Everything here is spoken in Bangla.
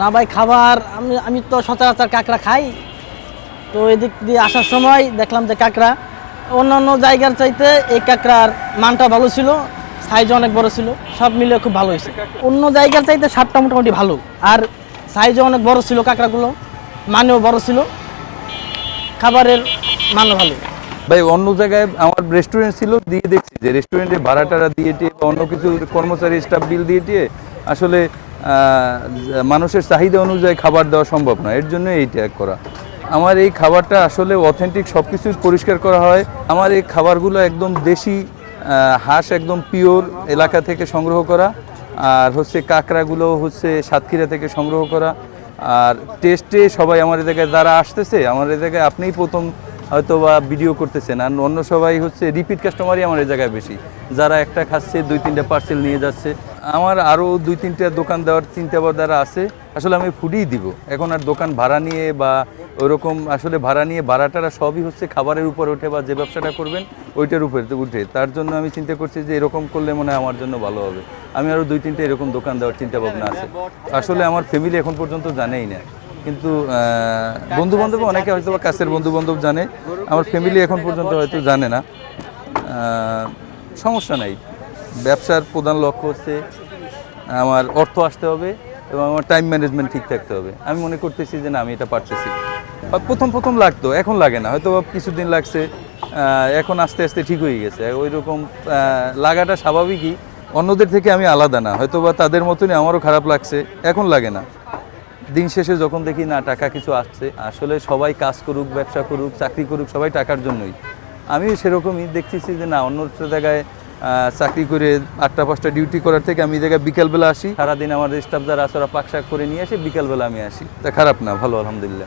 না ভাই, খাবার, আমি আমি তো সচরাচর কাঁকড়া খাই। তো এদিক দিয়ে আসার সময় দেখলাম যে কাঁকড়া, অন্যান্য জায়গার চাইতে এই কাঁকড়ার মানটা ভালো ছিল সাইজ অনেক বড় ছিল, সব মিলে খুব ভালো হয়েছে। অন্য জায়গার চাইতে স্বাদটা মোটামুটি ভালো, আর সাইজও অনেক বড় ছিল কাঁকড়াগুলো, মানেও বড় ছিল, খাবারের মানও ভালো। ভাই, অন্য জায়গায় আমার রেস্টুরেন্ট ছিল, দিয়ে দেখছি যে রেস্টুরেন্টে ভাড়া টাড়া দিয়ে টিয়ে অন্য কিছু কর্মচারী স্টাফ বিল দিয়ে টিয়ে, আসলে মানুষের চাহিদা অনুযায়ী খাবার দেওয়া সম্ভব না। এর জন্য এই ট্যাগ করা। আমার এই খাবারটা আসলে অথেন্টিক সব কিছুই পরিষ্কার করা হয়। আমার এই খাবারগুলো একদম দেশি হাঁস একদম পিওর এলাকা থেকে সংগ্রহ করা। আর হচ্ছে কাঁকড়াগুলো হচ্ছে সাতক্ষীরা থেকে সংগ্রহ করা। আর টেস্টে সবাই আমার এ জায়গায়, যারা আসতেছে, আমার এ জায়গায় আপনিই প্রথম হয়তো বা ভিডিও করতেছেন। আর অন্য সবাই হচ্ছে রিপিট কাস্টমারই আমার এই জায়গায় বেশি। যারা একটা খাচ্ছে, দুই তিনটা পার্সেল নিয়ে যাচ্ছে। আমার আরও দুই তিনটা দোকান দেওয়ার চিন্তা ভাবনা আসে আসলে আমি ফুডই দিব। এখন আর দোকান ভাড়া নিয়ে বা ওইরকম আসলে ভাড়া নিয়ে ভাড়াটারা সবই হচ্ছে খাবারের উপর ওঠে বা যে ব্যবসাটা করবেন, ওইটার উপরে উঠে। তার জন্য আমি চিন্তা করছি যে এরকম করলে মনে হয় আমার জন্য ভালো হবে। আমি আরও দুই তিনটা এরকম দোকান দেওয়ার চিন্তা ভাবনা আছে। আসলে আমার ফ্যামিলি এখন পর্যন্ত জানেই না। কিন্তু বন্ধু বান্ধব অনেকে হয়তো বা কাছের বন্ধু বান্ধব জানে। আমার ফ্যামিলি এখন পর্যন্ত হয়তো জানে না। সমস্যা নাই। ব্যবসার প্রধান লক্ষ্য হচ্ছে, আমার অর্থ আসতে হবে এবং আমার টাইম ম্যানেজমেন্ট ঠিক থাকতে হবে। আমি মনে করতেছি যে না, আমি এটা পারতেছি। প্রথম প্রথম লাগতো, এখন লাগে না। হয়তো কিছুদিন লাগছে এখন আস্তে আস্তে ঠিক হয়ে গেছে। ওই রকম লাগাটা স্বাভাবিকই। অন্যদের থেকে আমি আলাদা না। হয়তো বা তাদের মতনই আমারও খারাপ লাগছে, এখন লাগে না। দিন শেষে যখন দেখি, না, টাকা কিছু আসছে। আসলে সবাই কাজ করুক, ব্যবসা করুক, চাকরি করুক, সবাই টাকার জন্যই। আমি সেরকমই দেখতেছি যে, না, অন্য জায়গায় চাকরি করে আটটা, পাঁচটা ডিউটি করার থেকে আমি জায়গায় বিকালবেলা আসি। সারাদিন আমার স্টাফ যারা আসরা পাকশাক পাক শাক করে নিয়ে আসে বিকালবেলা আমি আসি। তা খারাপ না, ভালো, আলহামদুলিল্লাহ।